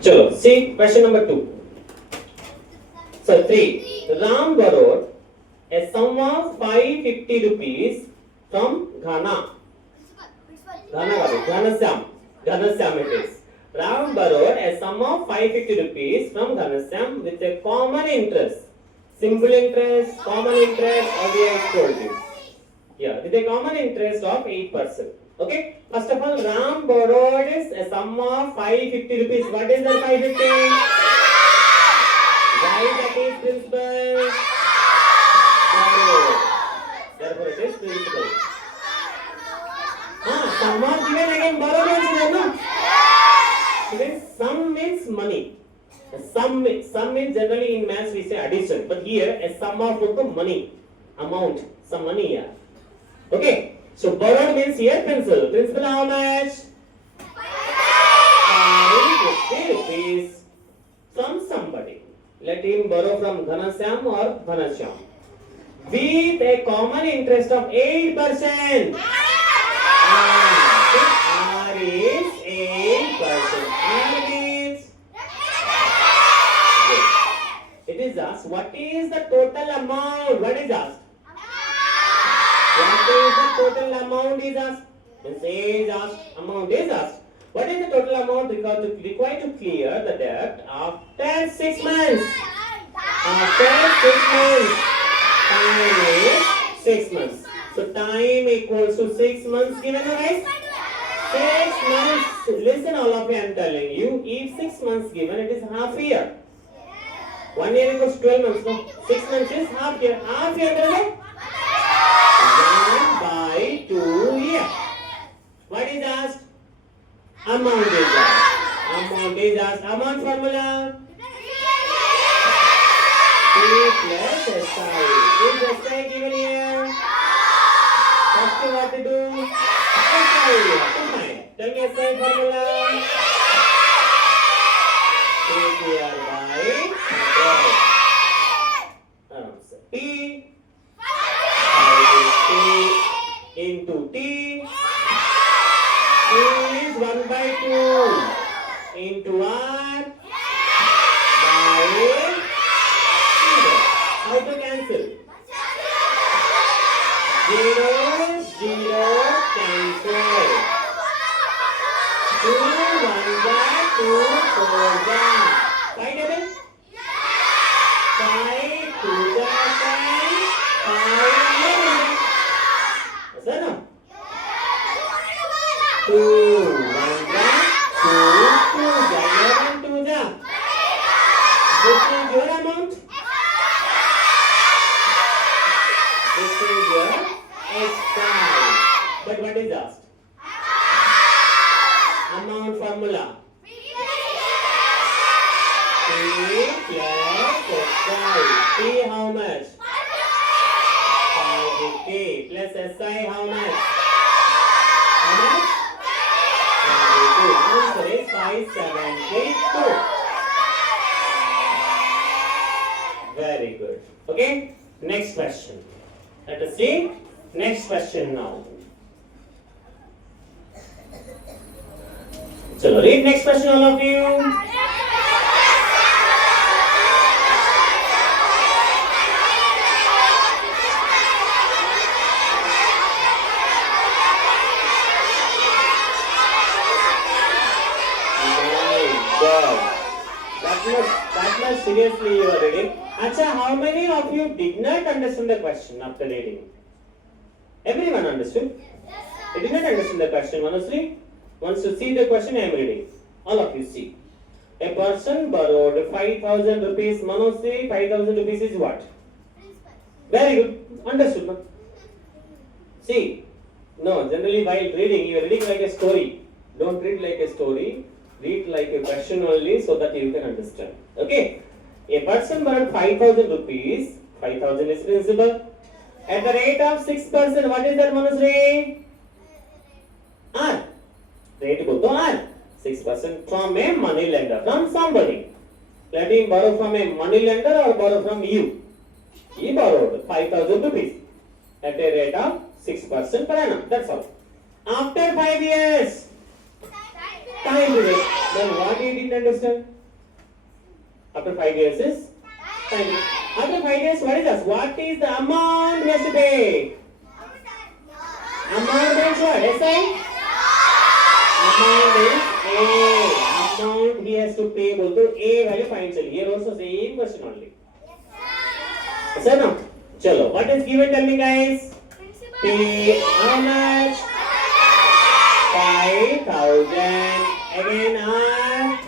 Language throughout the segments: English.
Chalo, see question number 2. So 3. Ram borrowed a sum of 550 rupees from Ghana. Ghanasam it is. Ram borrowed a sum of 550 rupees from Ghanasam with a common interest. Simple interest, common interest, already I told you. Yeah, with a common interest of 8%. Okay, first of all, Ram borrowed a sum of 550 rupees. What is that 550? Why that is principal? Borrowed. Therefore, it is principal. Sum of given again borrowed also, no? Then sum means money. Sum means generally in maths we say addition, but here a sum of money, amount, some money here. Okay, so borrowed means here principal. Principal how much? 550 rupees from somebody. Let him borrow from Ghanasam or Ghanashyam with a common interest of 8%. R is 8%. R means it is asked what is the total amount? What is asked? What is the total amount is asked? Means A is asked, amount is asked. What is the total amount required to clear the debt after 6 months? After 6 months. Time is 6 months. So time equals to 6 months given, guys. 6 months. Listen, all of you, I am telling you. If 6 months given, it is half year. 1 year equals 12 months. No, 6 months is half year. Half year, brother. 1 by 2 year. What is asked? Amount is asked. Amount is asked. Amount formula? P plus SI. Is SI given here? First what to do? SI. Tell me SI formula. KPR by 12. T. Into T. T is 1 by 2 into R by 0. How to cancel? 0, 0 cancel. 2, 1 by 2, 4 by. 5 double? 5, 2 by 10, 5 11. Is that no? 2, 1 by 2, 2 by 11, 2 by. This is your amount. This is your SI. But what is asked? Amount formula. P plus SI. P how much? 550 plus SI how much? How much? 22. Answer is 572. Very good. Okay. Next question. Let us see. Next question now. So read next question, all of you. That much seriously you are reading. Acha, how many of you did not understand the question after reading? Everyone understood? You did not understand the question, Manusri? Once you see the question, I am reading. All of you see. A person borrowed 5,000 rupees. Manusri, 5,000 rupees is what? Very good. Understood, no? See. No, generally while reading, you are reading like a story. Don't read like a story. Read like a question only so that you can understand. Okay? A person borrowed 5,000 rupees. 5,000 is principal. At the rate of 6%, what is that, Manusri? R. Rate go to R. 6% from a money lender, from somebody. Let him borrow from a money lender or borrow from you. He borrowed 5,000 rupees at a rate of 6% per annum. That's all. After 5 years, time period. Then what you didn't understand? After 5 years is time. After 5 years, what is this? What is the amount we have to pay? Amount means what? SI? Amount is A. Amount he has to pay. बोल तो A value find चलिए. Here also same question only. Yes or no? चलो. What is given? Tell me guys. Pay how much? 5,000. Again R.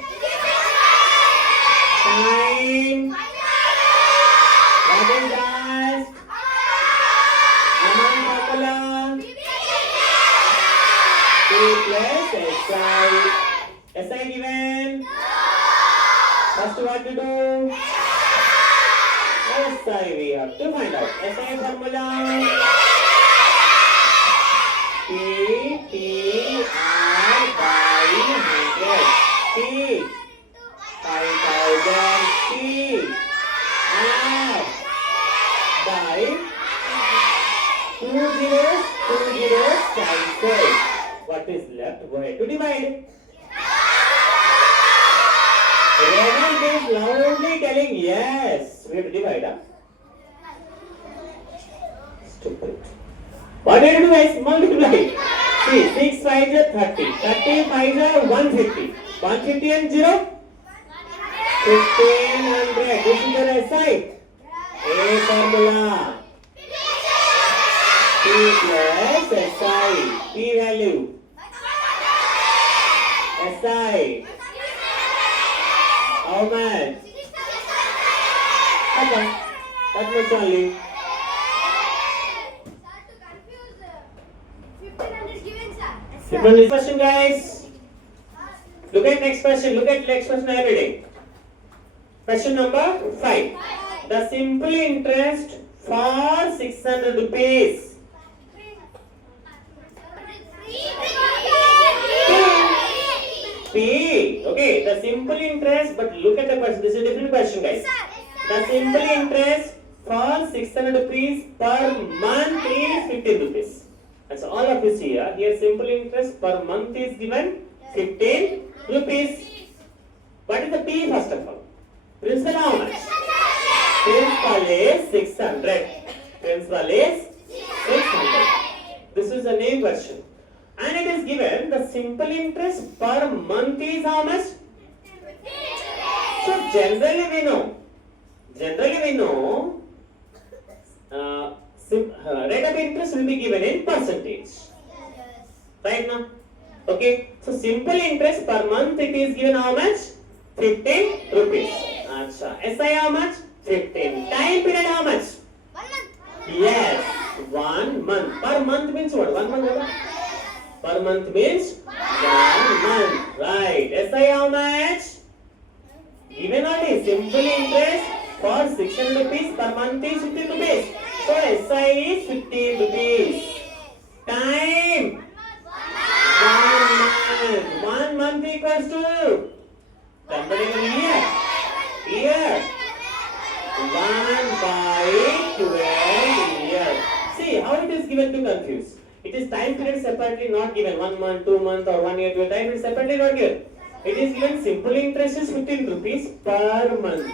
Time. What is that? Amount formula. P plus SI. SI given. First what to do? SI we have to find out. SI formula. P R by 100. P 5,000. P R by 2 zeros cancel. What is left? Go ahead to divide. Everyone is loudly telling yes. We have to divide. Stupid. What do you do guys? Multiply. See, 6 5 is 30. 30 5 is 150. 150 and 0? 1500. This is your SI. A formula. P plus SI. P value. SI. How much? Okay. That much only. Next question, guys. Look at next question. Look at next question every day. Question number 5. The simple interest for 600 rupees. P. Okay, the simple interest, but look at the question. This is a different question, guys. The simple interest for 600 rupees per month is 15 rupees. And so all of you see here simple interest per month is given 15 rupees. What is the P first of all? Principal how much? Principal is 600. Principal is 600. This is the main question. And it is given the simple interest per month is how much? So generally we know rate of interest will be given in percentage. Right now? Okay. So simple interest per month it is given how much? 15 rupees. Acha. SI how much? 15. Time period how much? 1 month. Yes. 1 month. Per month means what? 1 month. What? Per month means 1 month. Right. SI how much? Given only simple interest for 600 rupees per month is 15 rupees. So SI is 15 rupees. Time 1 month. 1 month equals to somebody in here. 1 by 12 years. See how it is given to confuse. It is time period separately not given. 1 month, 2 months or 1 year. Time period separately not given. It is given simple interest is 15 rupees per month.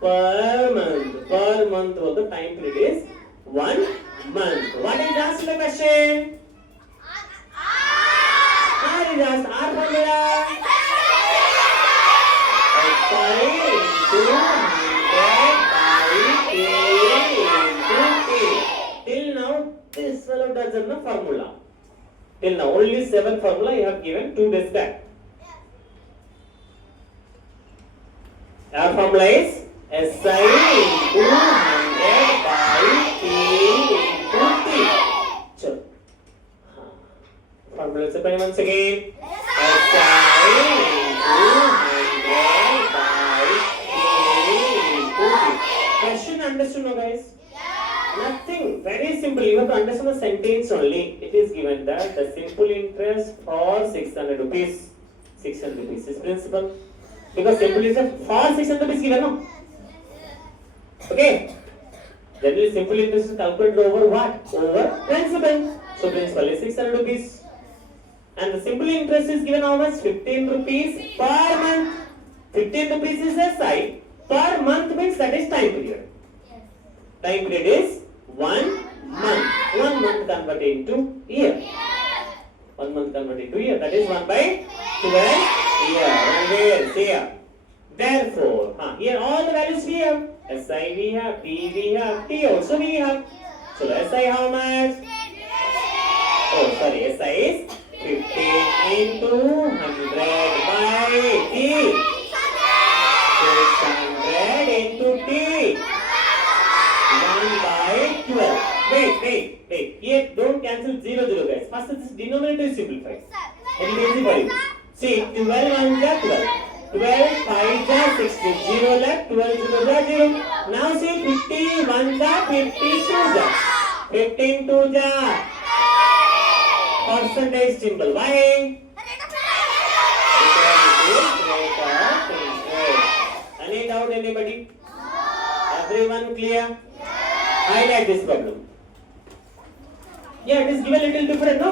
Per month well, the time period is 1 month. What is asked in the question? R is asked. R formula. SI into 100 by K into T. Till now, this fellow doesn't know formula. Till now, only 7 formula you have given 2 days back. Our formula is SI into 100 by K into T. Chalo. Formula से पहले once again. SI into 100 by K into T. Question understood now guys? Nothing. Very simple. You have to understand the sentence only. It is given that the simple interest for 600 rupees. 600 rupees is principal. Because simple interest for 600 rupees given, no? Okay. Generally, simple interest is calculated over what? Over principal. So, principal is 600 rupees. And the simple interest is given how much? 15 rupees per month. 15 rupees is SI. Per month means that is time period. Time period is 1 month. 1 month converted into year. 1 month converted into year. That is 1 by 12 year. And here, see here. Therefore, here all the values we have. SI we have, P we have, T also we have. So SI how much? Oh, sorry, SI is 15 into 100 by T. 600 into T. 1 by 12. Wait. Here don't cancel 0 guys. First this denominator is simplified. It is easy for you. See, 12 1 ja 12. 12 5 ja 16. 0 left. 12 0 ja 0. Now see 50 1 ja 52 ja. 15 2 ja. Percentage symbol. Why? Any doubt anybody? Everyone clear? Highlight this problem. Yeah, it is given a little different, no?